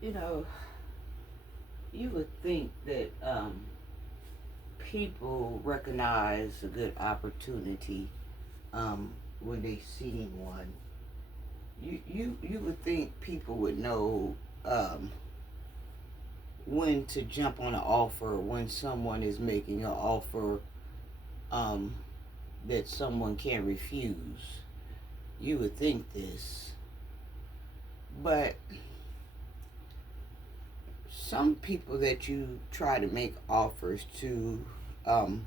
You know, you would think that people recognize a good opportunity when they see one. You would think people would know um, when to jump on an offer when someone is making an offer um, that someone can't refuse. You would think this, but some people that you try to make offers to, um,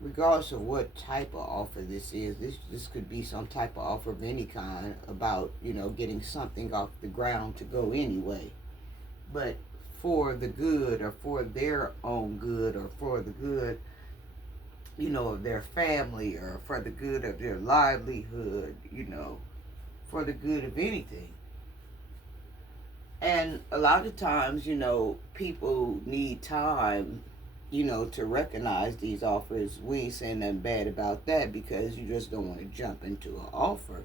regardless of what type of offer this is, this could be some type of offer of any kind about getting something off the ground to go anyway, but for the good or for their own good or for the good of their family or for the good of their livelihood, for the good of anything. And a lot of times, people need time, to recognize these offers. We ain't saying nothing bad about that because you just don't want to jump into an offer.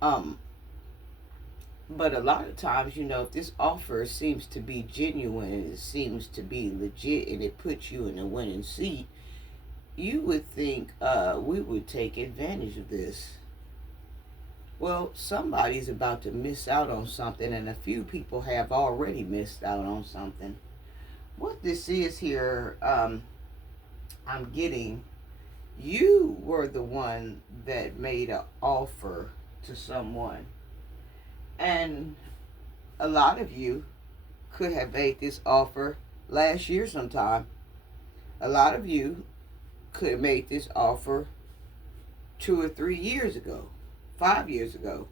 Um, but a lot of times, if this offer seems to be genuine and it seems to be legit and it puts you in a winning seat, you would think we would take advantage of this. Well, somebody's about to miss out on something, and a few people have already missed out on something. What this is here, I'm getting, you were the one that made an offer to someone. And a lot of you could have made this offer last year sometime. A lot of you could have made this offer 2 or 3 years ago, 5 years ago.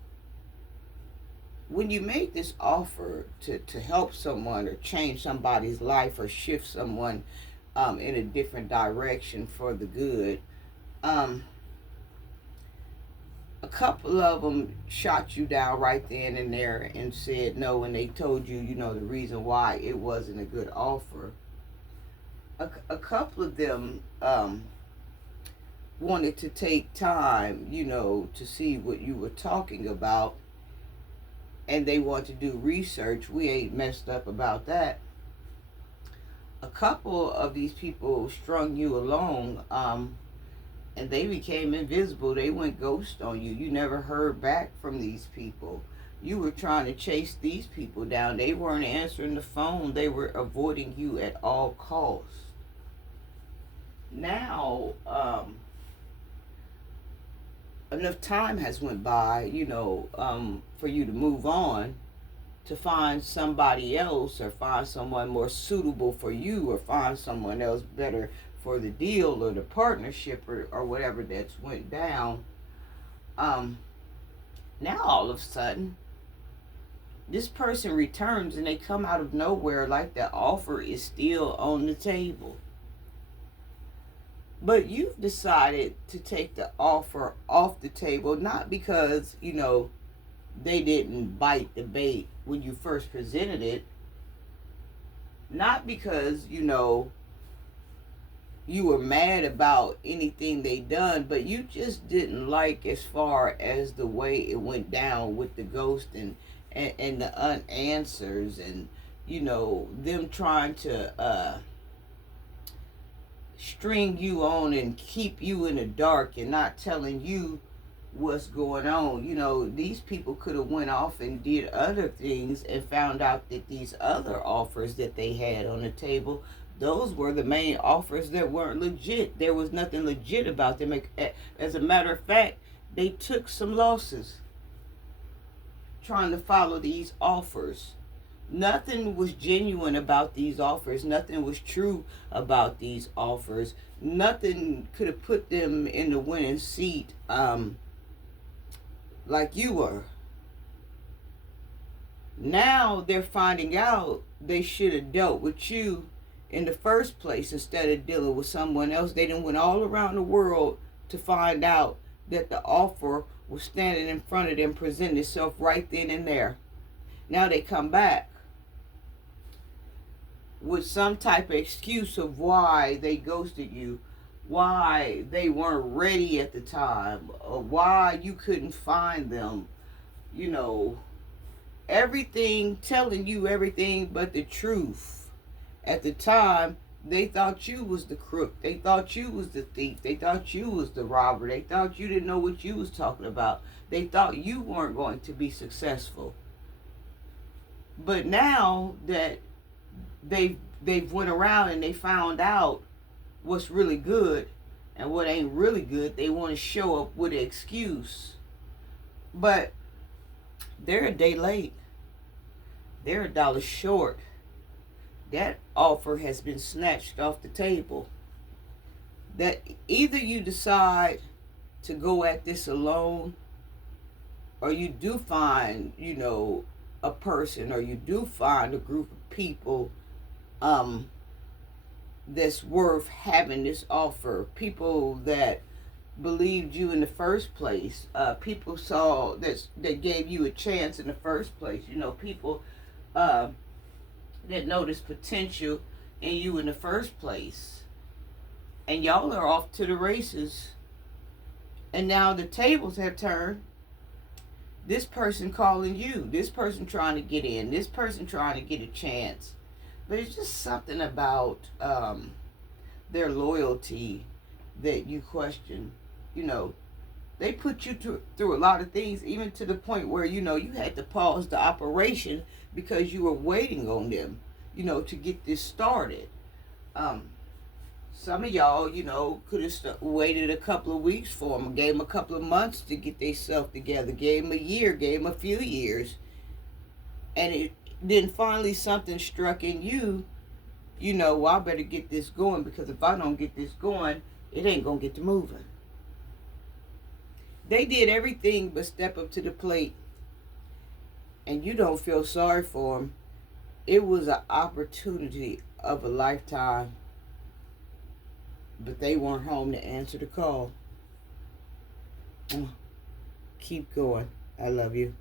When you make this offer to help someone or change somebody's life or shift someone in a different direction for the good, um, a couple of them shot you down right then and there and said no, and they told you, the reason why it wasn't a good offer. A couple of them wanted to take time, to see what you were talking about, and they want to do research. We ain't messed up about that. A couple of these people strung you along, and they became invisible. They went ghost on you. You never heard back from these people. You were trying to chase these people down. They weren't answering the phone. They were avoiding you at all costs. Now, enough time has went by, for you to move on, to find somebody else or find someone more suitable for you or find someone else better for the deal or the partnership or whatever that's went down. um Now all of a sudden this person returns and they come out of nowhere like the offer is still on the table, but you've decided to take the offer off the table, not because they didn't bite the bait when you first presented it, not because you were mad about anything they done, but you just didn't like as far as the way it went down with the ghost and the unanswers and them trying to string you on and keep you in the dark and not telling you what's going on. These people could have went off and did other things and found out that these other offers that they had on the table, those were the main offers that weren't legit. There was nothing legit about them. As a matter of fact, they took some losses trying to follow these offers. Nothing was genuine about these offers. Nothing was true about these offers. Nothing could have put them in the winning seat like you were. Now they're finding out they should have dealt with you in the first place instead of dealing with someone else. They done went all around the world to find out that the offer was standing in front of them, presenting itself right then and there. Now they come back with some type of excuse of why they ghosted you, why they weren't ready at the time, or why you couldn't find them, you know, everything, telling you everything but the truth. At the time, they thought you was the crook. They thought you was the thief. They thought you was the robber. They thought you didn't know what you was talking about. They thought you weren't going to be successful. But now that they've went around and they found out what's really good and what ain't really good, they want to show up with an excuse. But they're a day late. They're $1 short. That offer has been snatched off the table. That either you decide to go at this alone, or you do find, a person, or you do find a group of people that's worth having this offer. People that believed you in the first place. People saw that gave you a chance in the first place. People that noticed potential in you in the first place. And y'all are off to the races. And now the tables have turned. This person calling you. This person trying to get in. This person trying to get a chance. But it's just something about their loyalty that you question. They put you through a lot of things, even to the point where, you had to pause the operation because you were waiting on them, to get this started. Some of y'all, could have waited a couple of weeks for them, gave them a couple of months to get themselves together, gave them a year, gave them a few years. And then finally something struck in you, well, I better get this going, because if I don't get this going, it ain't going to get to moving. They did everything but step up to the plate, and you don't feel sorry for them. It was an opportunity of a lifetime, but they weren't home to answer the call. Keep going. I love you.